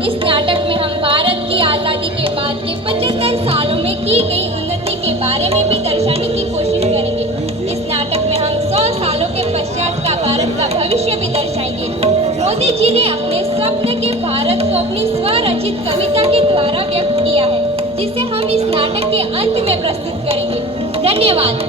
इस नाटक में हम भारत की आज़ादी के बाद के 75 सालों में की गई उन्नति के बारे में भी दर्शाने की कोशिश करेंगे। इस नाटक में हम 100 सालों के पश्चात का भारत का भविष्य भी दर्शाएंगे। मोदी जी ने अपने स्वप्न के भारत को अपनी स्वरचित कविता के द्वारा व्यक्त किया है, जिसे हम इस नाटक के अंत में प्रस्तुत करेंगे। धन्यवाद।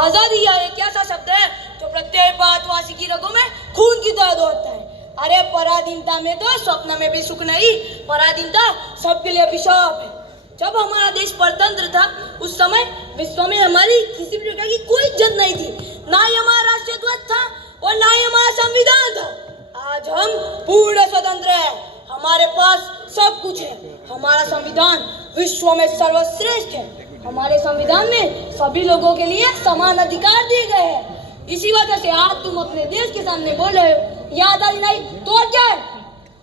आजादी यह एक ऐसा शब्द है जो प्रत्येक भारतवासी की रगों में खून की तरह दौड़ता है। अरे पराधीनता में तो स्वप्न में भी सुख नहीं, पराधीनता सबके लिए अभिशाप है। जब हमारा देश परतंत्र था उस समय विश्व में हमारी किसी प्रकार की कोई इज्जत नहीं थी, ना ही हमारा राष्ट्रीय ध्वज था और ना ही हमारा संविधान था। आज हम पूर्ण स्वतंत्र है, हमारे पास सब कुछ है। हमारा संविधान विश्व में सर्वश्रेष्ठ है। हमारे संविधान में सभी लोगों के लिए समान अधिकार दिए गए हैं। इसी वजह से आज तुम अपने देश के सामने बोल रहे हो ये आजादी नहीं तो क्या है?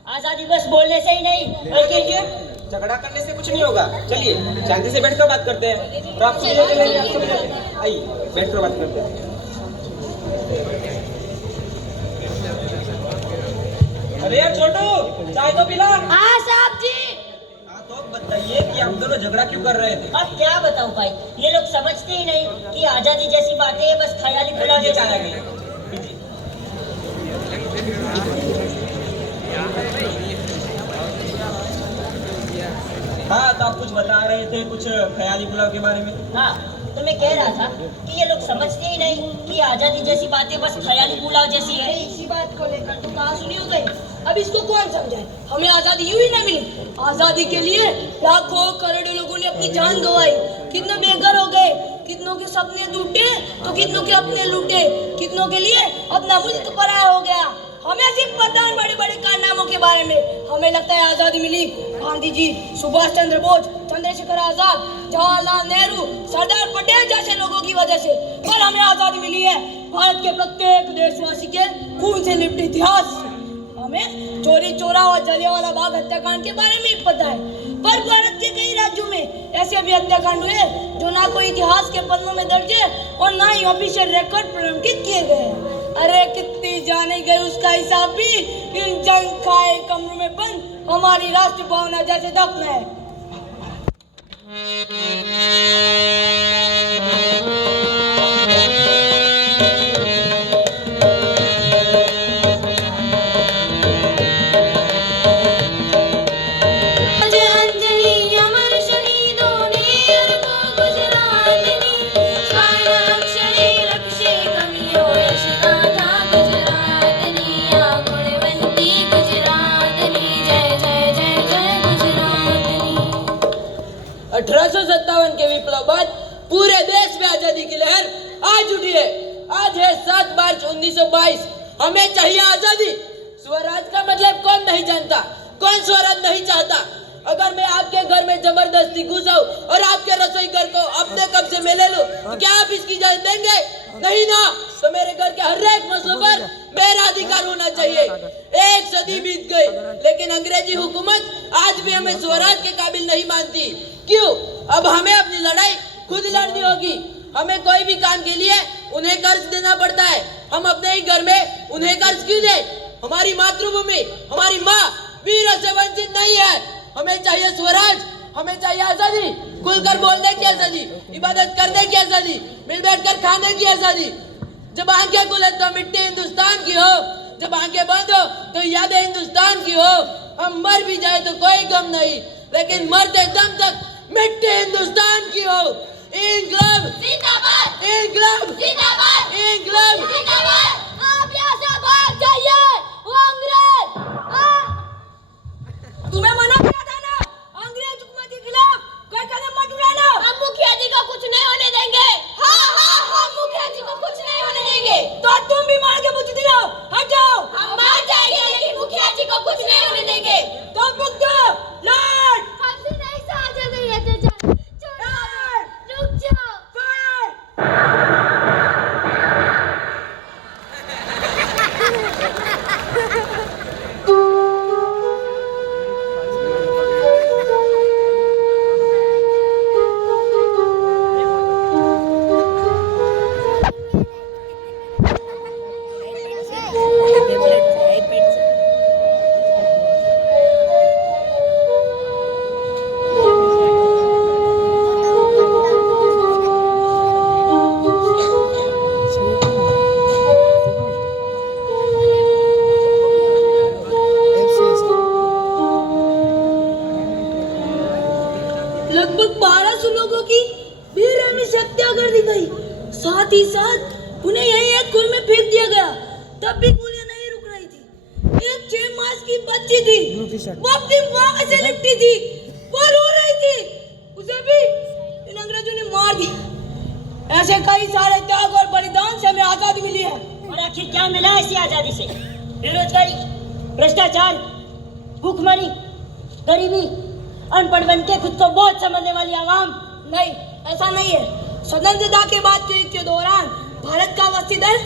आजादी बस बोलने से ही नहीं बल्कि झगड़ा करने से कुछ नहीं होगा। चलिए शांति से बैठकर बात करते हैं। और आप आइए बैठकर बात करते हैं। अरे यार छोटू, चाय तो पिला। हाँ साहब जी। तो बताइए कि हम दोनों झगड़ा क्यों कर रहे थे? अब क्या बताऊं भाई, ये लोग समझते ही नहीं कि आजादी जैसी बातें बस ख्याली फुलाने जा रहे हैं। हाँ तो आप कुछ बता रहे थे, कुछ ख्याली पुलाव के बारे में। हाँ तो मैं कह रहा था कि ये लोग समझते ही नहीं कि आजादी जैसी बातें बस ख्याली पुलाव जैसी है। इसी बात को लेकर तो कहाँ सुनी हो गई। अब इसको कौन समझाए? हमें आजादी यूं ही नहीं मिली। आजादी के लिए लाखों करोड़ों लोगों ने अपनी जान गंवाई, कितने बेघर हो गए, कितनों के सपने टूटे तो कितनों के अपने लूटे, कितनों के लिए अपना मुल्क पराया हो गया। हमें सिर्फ पता है बड़े बड़े कारनामों के बारे में। हमें लगता है आजादी मिली गांधी जी, सुभाष चंद्र बोस, चंद्रशेखर आजाद, जवाहरलाल नेहरू, सरदार पटेल जैसे लोगों की वजह से। पर हमें आजादी मिली है भारत के प्रत्येक देशवासी के खून से लिपटे इतिहास से। हमें चोरी चोरा और जलियांवाला बाग हत्याकांड के बारे में भी पता है। पर भारत के कई राज्यों में ऐसे भी हत्याकांड हुए जो ना कोई इतिहास के पन्नों में दर्ज है और ना ही ऑफिशियल रिकॉर्ड प्रमाणित किए गए। अरे कितनी जाने गई उसका हिसाब भी इन जंग खाए कमरों में बंद हमारी राष्ट्रीय भावना जैसे दफन है। के विप्लव बाद पूरे देश में आजादी की लहर आज उठी है। आज है 7 मार्च 1922। हमें चाहिए आजादी। स्वराज का मतलब कौन नहीं जानता, कौन स्वराज नहीं चाहता। अगर मैं आपके घर में जबरदस्ती घुस आऊं और आपके रसोई घर को अपने कब्जे में ले लूं तो क्या आप इसकी इजाजत देंगे? नहीं ना। तो मेरे घर के हर एक मसलों पर मेरा अधिकार होना चाहिए। 1 सदी बीत गई लेकिन अंग्रेजी हुकूमत आज भी हमें स्वराज के काबिल नहीं मानती। क्यों? अब हमें अपनी लड़ाई खुद लड़नी होगी। हमें कोई भी काम के लिए उन्हें कर्ज देना पड़ता है। हम अपने ही घर में उन्हें कर्ज क्यों दें? हमारी मातृभूमि, हमारी माँ वीरों से वंचित नहीं है। हमें चाहिए स्वराज, हमें चाहिए आजादी, खुलकर बोलने की आजादी, इबादत करने की आजादी, मिल बैठकर खाने की आजादी। जब आंखें खुले तो मिट्टी हिंदुस्तान की हो, जब आंखें बंद हो तो यादें हिंदुस्तान की हो। हम मर भी जाए तो कोई गम नहीं, लेकिन मरते दम तक मिट्टी हिंदुस्तान की हो। इंकलाब जिंदाबाद, इंकलाब जिंदाबाद, इंकलाब जिंदाबाद। आप यहाँ से भाग जाइए, वो अंग्रेज। तुम्हें मना किया था ना अंग्रेज हुकूमत के खिलाफ कोई कदम मत उठाना। हम मुखिया जी को कुछ नहीं होने देंगे। हाँ, हम मुखिया जी को कुछ नहीं होने देंगे। तो तुम भी मार के मुझे दिलाओ, हट जाओ। हम मार जाएंगे लेकिन मुखिया जी को कुछ नहीं होने देंगे। तो मुक्त लड़, हमसे नहीं सहा जाता ये अत्याचार। रुक जाओ। लगभग 1200 लोगों की बेरहमी से हत्या कर दी गई। साथ ही साथ उन्हें यही एक कुएं में फेंक दिया गया। तब भी गोलियां नहीं रुक रही थी। एक 6 मास की बच्ची थी, वो अपनी मां से लिपटी थी, वो रो रही थी, उसे भी इन अंग्रेजों ने मार दिया। ऐसे कई सारे त्याग और बलिदान से हमें आजादी मिली है। और आखिर क्या मिला ऐसी आजादी से? बेरोजगारी, भ्रष्टाचार, भूखमरी, गरीबी, अनपढ़ बन के खुद को बहुत समझने वाली आवाम। नहीं, ऐसा नहीं है। स्वतंत्रता के बाद के दौरान भारत का वस्ती दर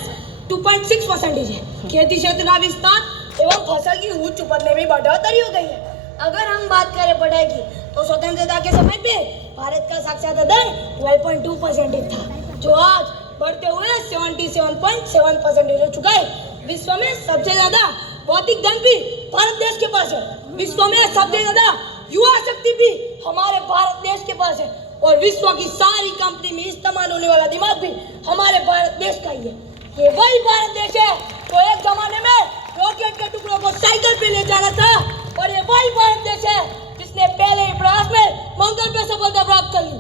2.6% है। खेती क्षेत्र का विस्तार एवं फसल की उच्च उपज में भी बढ़ोतरी हो गई है। अगर हम बात करें पढ़ाई की तो स्वतंत्रता के समय पे भारत का साक्षरता दर 12.2% था, जो आज बढ़ते हुए 77.7% हो चुका है। विश्व में सबसे ज्यादा बौद्धिक धन भी भारत देश के पास है। विश्व में सबसे ज्यादा युवा शक्ति भी हमारे भारत देश के पास है। और विश्व की सारी कंपनी में इस्तेमाल होने वाला दिमाग भी हमारे भारत देश का ही है। ये वही भारत देश है तो एक जमाने में रॉकेट के टुकड़ों को साइकिल पे ले जाना था, और ये वही भारत देश है जिसने पहले ही प्रयास में मंगल पे सफलता प्राप्त कर ली।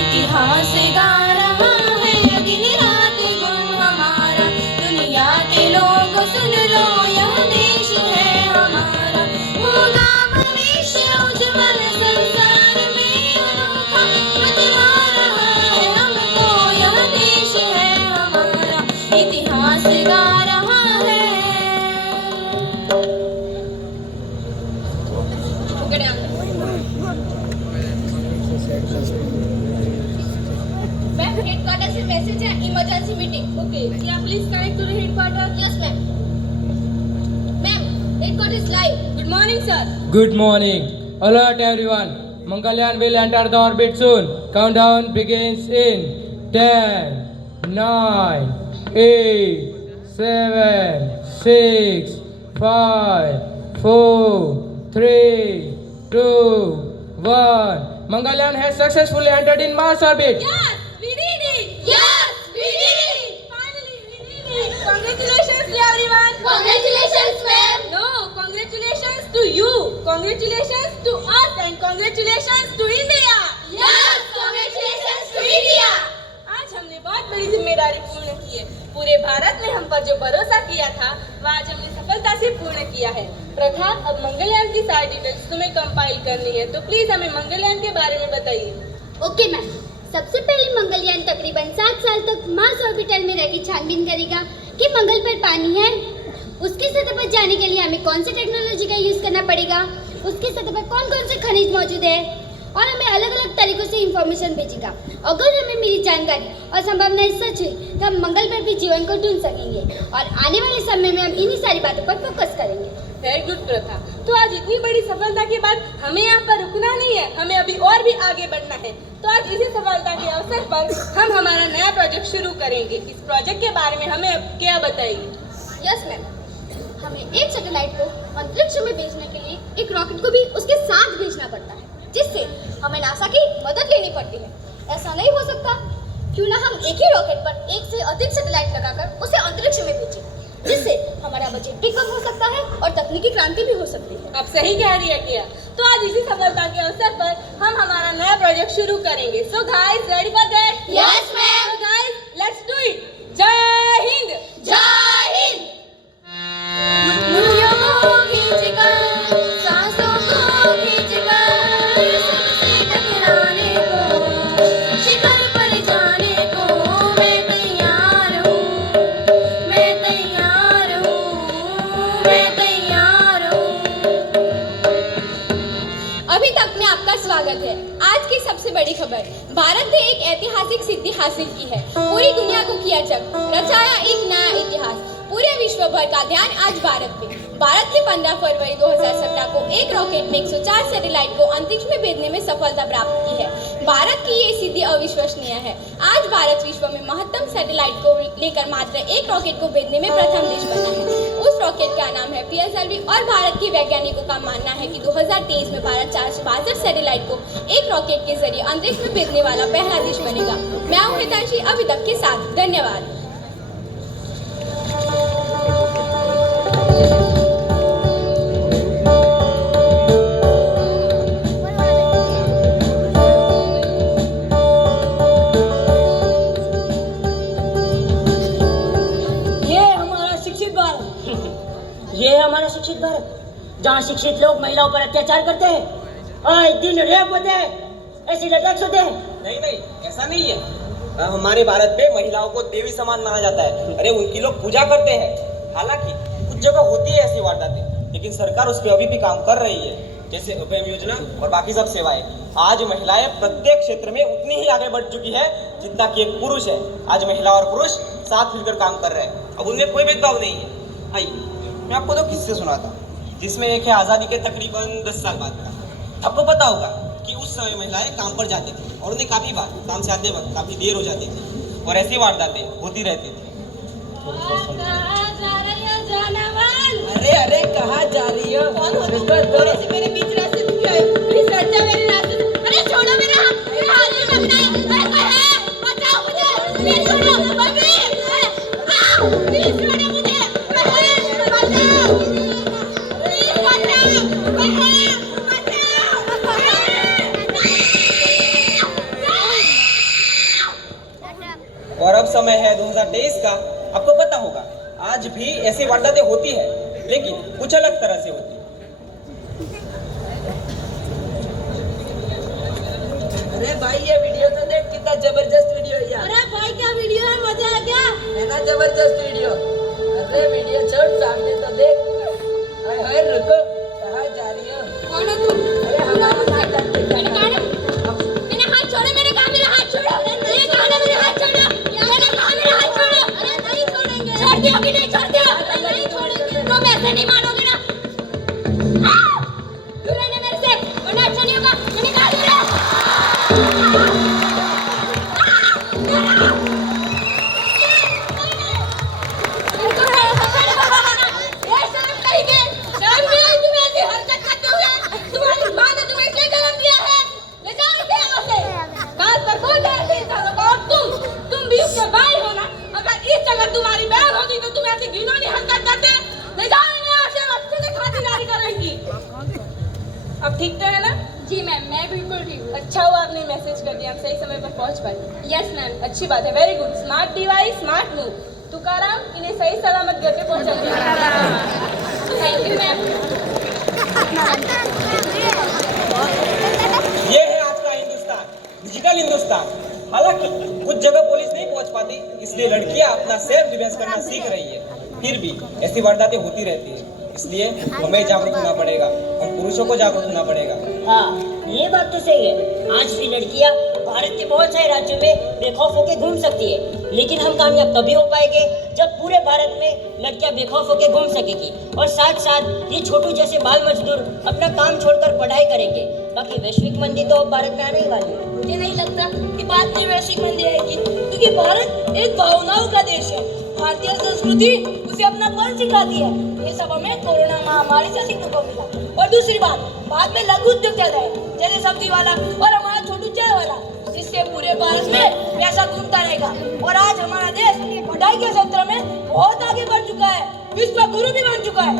इतिहास गा रहा है दिन रात गुण हमारा, दुनिया के लोग सुन लो यह देश है हमारा। होगा भविष्य उज्जवल संसार में अनोखा, बतला रहा है हमको यह देश है हमारा। इतिहास गा रहा है। मैम, हेडक्वार्टर से मैसेज है, इमरजेंसी मीटिंग। ओके, क्या please connect to the headquarter? Yes ma'am. Ma'am, headquarter is live. Good morning sir. Good morning. Alert everyone. Mangalyaan will enter the orbit soon. Countdown begins in 10, 9, 8, 7, 6, 5, 4, 3, 2, 1. Mangalyaan has successfully entered in Mars orbit. Yes, we did it. Yes, we did it. Finally, we did it. Congratulations to everyone. Congratulations, ma'am. No, congratulations to you. Congratulations to us and congratulations to India. Yes, congratulations to India. आज हमने बहुत बड़ी जिम्मेदारी पूर्ण की है। पूरे भारत ने हम पर जो भरोसा किया था वह आज हमने सफलता से पूर्ण किया है। प्रथा, अब मंगलयान की सारी डिटेल्स तुम्हें कंपाइल करनी है, तो प्लीज हमें मंगलयान के बारे में बताइए। ओके मैम, सबसे पहले मंगलयान तकरीबन 7 साल तक मार्स ऑर्बिटल में रहकर छानबीन करेगा कि मंगल पर पानी है। उसकी सतह पर जाने के लिए हमें कौन सी टेक्नोलॉजी का यूज करना पड़ेगा, उसकी सतह पर कौन कौन से खनिज मौजूद है और हमें अलग अलग तरीकों से इंफॉर्मेशन भेजेगा। अगर हमें मिली जानकारी और संभावनाएं सच है तो हम मंगल पर भी जीवन को ढूंढ सकेंगे और आने वाले समय में हम इन्हीं सारी बातों पर फोकस करेंगे। वेरी गुड प्रथा। तो आज इतनी बड़ी सफलता के बाद हमें यहाँ पर रुकना नहीं है, हमें अभी और भी आगे बढ़ना है। तो आज इसी सफलता के अवसर पर हम हमारा नया प्रोजेक्ट शुरू करेंगे। इस प्रोजेक्ट के बारे में हमें अब क्या बताइए? यस मैम, हमें एक सैटेलाइट को अंतरिक्ष में भेजने के लिए एक रॉकेट को भी उसके साथ भेजना पड़ता है, जिससे हमें नासा की मदद लेनी पड़ती है। ऐसा नहीं हो सकता, क्यों ना हम एक ही रॉकेट पर एक से अधिक सैटेलाइट लगाकर उसे अंतरिक्ष में भेजें, जिससे हमारा बजट भी कम हो सकता है और तकनीकी क्रांति भी हो सकती है। आप सही कह रही है किया। तो आज इसी सफलता के अवसर पर हम हमारा नया प्रोजेक्ट शुरू करेंगे। So guys, ready for that? Yes, ma'am. So guys, let's do it. जय हिंद। जय हिंद। मुट्ठियों को खींचकर, सांसों को खींचकर, सबसे टकराने को, शिखर पर जाने को मैं तैयार हूँ, मैं तैयार हूँ, मैं तैयार हूँ। अभी तक में आपका स्वागत है। आज की सबसे बड़ी खबर, भारत ने एक ऐतिहासिक सिद्धि हासिल की है। पूरी दुनिया को किया जग, रचाया एक नया इतिहास। पूरे विश्व भर का ध्यान आज भारत पे। भारत ने 15 फरवरी 2017 को एक रॉकेट में 104 सैटेलाइट को अंतरिक्ष में भेजने में सफलता प्राप्त की है। भारत की ये सिद्धि अविश्वसनीय है। आज भारत विश्व में महत्तम सैटेलाइट को लेकर मात्र एक रॉकेट को भेजने में प्रथम देश बना है। उस रॉकेट का नाम है PSLV और भारत के वैज्ञानिकों का मानना है कि 2023 में भारत 462 सैटेलाइट को एक रॉकेट के जरिए अंतरिक्ष में भेजने वाला पहला देश बनेगा। मैं हूं हितांशी अभी तक के साथ। धन्यवाद। ये है हमारा शिक्षित भारत, जहाँ शिक्षित लोग महिलाओं पर अत्याचार करते हैं, आए दिन रेप होते हैं, एसिड अटैक्स होते हैं। नहीं नहीं, ऐसा नहीं है। हमारे भारत में महिलाओं को देवी समान माना जाता है। अरे उनकी लोग पूजा करते हैं। हालांकि कुछ जगह होती है ऐसी वारदातें, लेकिन सरकार उस पर अभी भी काम कर रही है, जैसे अभय योजना और बाकी सब सेवाएं। आज महिलाएं प्रत्येक क्षेत्र में उतनी ही आगे बढ़ चुकी है जितना कि एक पुरुष है। आज महिला और पुरुष साथ मिलकर काम कर रहे हैं। अब उनमें कोई भेदभाव नहीं है। आइए मैं आपको दो किस्से सुनाता हूँ, जिसमें एक है आज़ादी के तकरीबन 10 साल बाद का। आपको पता होगा कि उस समय महिलाएं काम पर जाती थी और उन्हें काफ़ी बार काम से आते वक्त काफ़ी देर हो जाती थी और ऐसी वारदातें होती रहती थी। अरे अरे, कहाँ जा रही हो? कौन हो तुम? थोड़े से मेरे बीच रास्ते तुम क्यों आए? प्लीज हट जा मेरे रास्ते से। अरे छोड़ो मेरा हाथ, मेरा हाथ नहीं लगना है। अरे कोई है, बचाओ मुझे, प्लीज छोड़ो, मम्मी, आओ, प्लीज छोड़ो मुझे, कोई है, बचाओ, प्लीज बचाओ, कोई है, बचाओ। और अब समय है 2023 का। आपको पता होगा आज भी ऐसी वारदातें होती है, लेकिन कुछ अलग तरह से होती है। अरे भाई, ये वीडियो तो देख, कितना जबरदस्त वीडियो है यार। अरे भाई, क्या वीडियो है, मजा आ गया। है ना जबरदस्त वीडियो? अरे वीडियो छोड़, सामने तो देख। हाय हाय, रुको, कहाँ जा रही हो? कौन हो तुम? अरे हमारे साथ चलते मैंने कहा ना, मैंने हाथ छोड़ो, मैंने कहा मेरा हाथ छोड़ो। मैंने कहा ना मेरा हाथ छोड़ो, मैंने कहा मेरा हाथ छोड़ो। अरे नहीं छोड़ेंगे। छोड़ती हो कि नहीं छोड़ती हो? नहीं छोड़ेंगे। तुम ऐसे नहीं मानोगे ना। दूर रहना मेरे से, वरना अच्छा नहीं होगा। मैंने कहा दूर रहो। ये शर्म करेंगे, शर्म नहीं आई तुम्हें ऐसी हरकत करते हुए? तुम्हारी माँ ने तुम्हें इसलिए जन्म दिया है। ले जाओ इसे यहाँ से। बात पर बोल रहे थे इंसानों को, और तुम भी उसके भाई हो ना। अगर इस जगह तुम्हारी बहन होती तो तुम ऐसी घिनौनी हरकत करते। ले जाओ इन्हें यहाँ से, अच्छे से खातिरदारी करेंगी। अब ठीक तो है ना? जी मैम, मैं बिल्कुल ठीक हूँ। अच्छा हुआ आपने मैसेज कर दिया, हम सही समय पर पहुँच पाए। यस मैम, अच्छी बात है, very good. Smart device, smart move. Tukaram, इन्हें सही सलामत घर पे पहुँचा दिया। Thank you ma'am. ये है आज का हिंदुस्तान, डिजिटल हिंदुस्तान। हालांकि कुछ जगह पुलिस नहीं पहुंच पाती, इसलिए लड़कियां अपना सेल्फ डिफेंस करना सीख रही है। फिर भी ऐसी वारदातें होती रहती है, इसलिए हमें जागरूक होना पड़ेगा, हम पुरुषों को जागरूक होना पड़ेगा। हाँ, ये बात तो सही है। आज भी लड़कियाँ भारत के बहुत सारे राज्यों में बेखौफ होकर घूम सकती है, लेकिन हम कामयाब तभी हो पाएंगे जब पूरे भारत में लड़कियाँ बेखौफ होकर घूम सकेगी और साथ साथ ये छोटू जैसे बाल मजदूर अपना काम छोड़कर पढ़ाई करेंगे। बाकी वैश्विक मंदी तो भारत में आने ही वाली है। मुझे नहीं लगता कि बाद में वैश्विक मंदी आएगी, क्योंकि भारत एक भावनाओं का देश है। भारतीय संस्कृति उसे अपनापन सिखाती है। ये सब हमें कोरोना महामारी से सीखने को मिला। और दूसरी बात, बाद में लघु उद्योग ज्यादा है, जैसे सब्जी वाला और हमारा छोटू चाय वाला, जिससे पूरे भारत में पैसा घूमता रहेगा। और आज हमारा देश पढ़ाई के क्षेत्र में बहुत आगे बढ़ चुका है, विश्व गुरु भी बन चुका है।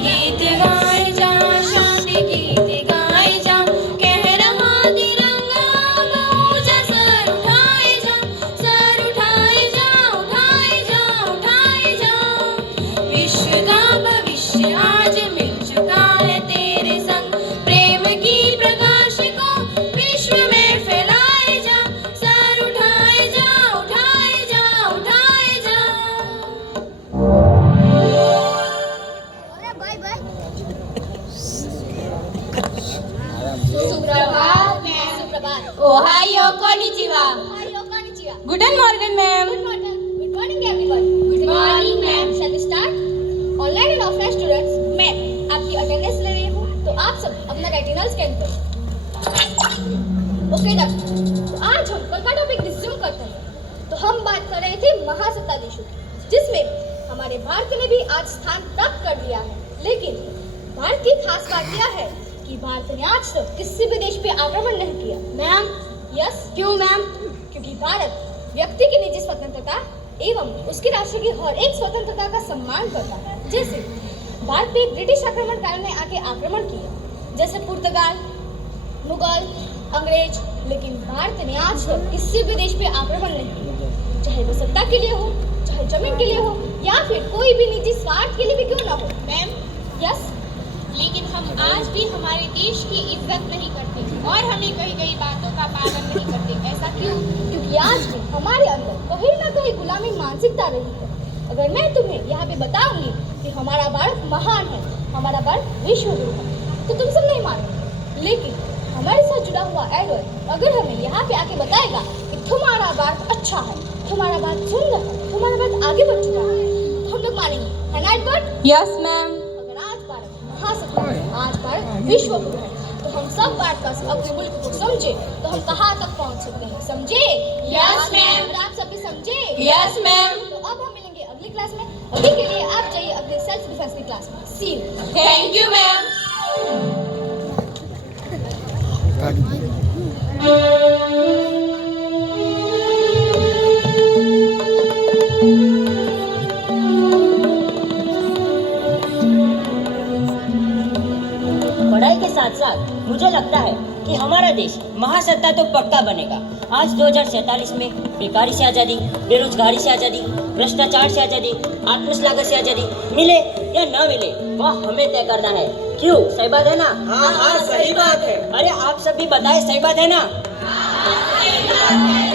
गीत गाए जा, शादी गीत गाए जा, कह रहा तिरंगा गूंजा, सर उठाए जा, सर उठाए जा, उठाए जा, उठाए जा। विश्व का भविष्य आज मिल चुका है तेरे संग, प्रेम की प्रकाश को विश्व में फैलाए जा, सर उठाए जा, उठाए जा, उठाए जा। Bye bye. सुप्रभात मैम। सुप्रभात। ओहायो कोनिचिवा। Ohio, konnichiwa. गुडन मॉर्गन ma'am. Good morning. Good morning, everyone. Good morning, ma'am. Shall we start? Online and offline students, मैं आपकी अटेंडेंस ले रही हूँ, तो आप सब अपना रेटिनल स्कैन करो। ओके डॉक्टर, तो आज हम कल का टॉपिक रिज्यूम करते हैं। तो हम बात कर रहे थे महासत्ता देशों की, जिसमें हमारे भारत ने भी आज स्थान प्राप्त कर लिया है। लेकिन भारत की खास बात यह है कि भारत ने आज तक किसी भी देश पे आक्रमण नहीं किया। मैम, यस, क्यों मैम? क्योंकि भारत व्यक्ति की निजी स्वतंत्रता एवं उसके राष्ट्र की हर एक स्वतंत्रता का सम्मान करता है। जैसे भारत पे ब्रिटिश आक्रमणकारियों ने आके आक्रमण किया, जैसे पुर्तगाल, मुगल, अंग्रेज, लेकिन भारत ने आज तक किसी भी देश पे आक्रमण नहीं किया, चाहे वो सत्ता के लिए हो, चाहे जमीन के लिए हो, या फिर कोई भी निजी स्वार्थ के लिए भी क्यों ना हो। मैम, यस, लेकिन हम आज भी हमारे देश की इज्जत नहीं करते और हमें कई कई बातों का पालन नहीं करते। ऐसा क्यों? क्योंकि आज भी हमारे अंदर कहीं ना कहीं गुलामी मानसिकता रही है। अगर मैं तुम्हें यहाँ पे बताऊंगी कि हमारा भारत महान है, हमारा भारत विश्व गुरु है, तो तुम सब नहीं मानोगे। लेकिन हमारे साथ जुड़ा हुआ एडवर्ड अगर हमें यहाँ पे आके बताएगा कि तुम्हारा भारत अच्छा है, तुम्हारा भारत सुंदर है, तुम्हारा भारत आगे बढ़ चुका है, तो हम लोग मानेंगे, है ना एडवर्ड? Yes ma'am. अगर आज भारत महासत्ता है, आज भारत विश्व गुरु है, तो हम सब भारतवासी अपने मुल्क को समझे तो हम कहाँ तक पहुँच सकते हैं, समझे? Yes, ma'am. अगर आप सब भी समझे? Yes, ma'am. तो अब हम मिलेंगे अगली क्लास में। अभी के लिए आप जाइए अपने सेल्फ डिफेंस की क्लास में। सी यू। Thank you ma'am. पढ़ाई के साथ साथ मुझे लगता है कि हमारा देश महासत्ता तो पक्का बनेगा। आज 2047 में बेकारी से आज़ादी, बेरोजगारी से आज़ादी, भ्रष्टाचार से आज़ादी, आत्मश्लाघा से आज़ादी मिले या न मिले वह हमें तय करना है। क्यों, सही बात है ना? हाँ हाँ, सही बात है। अरे आप सब भी बताएं, सही बात है ना? सही बात है।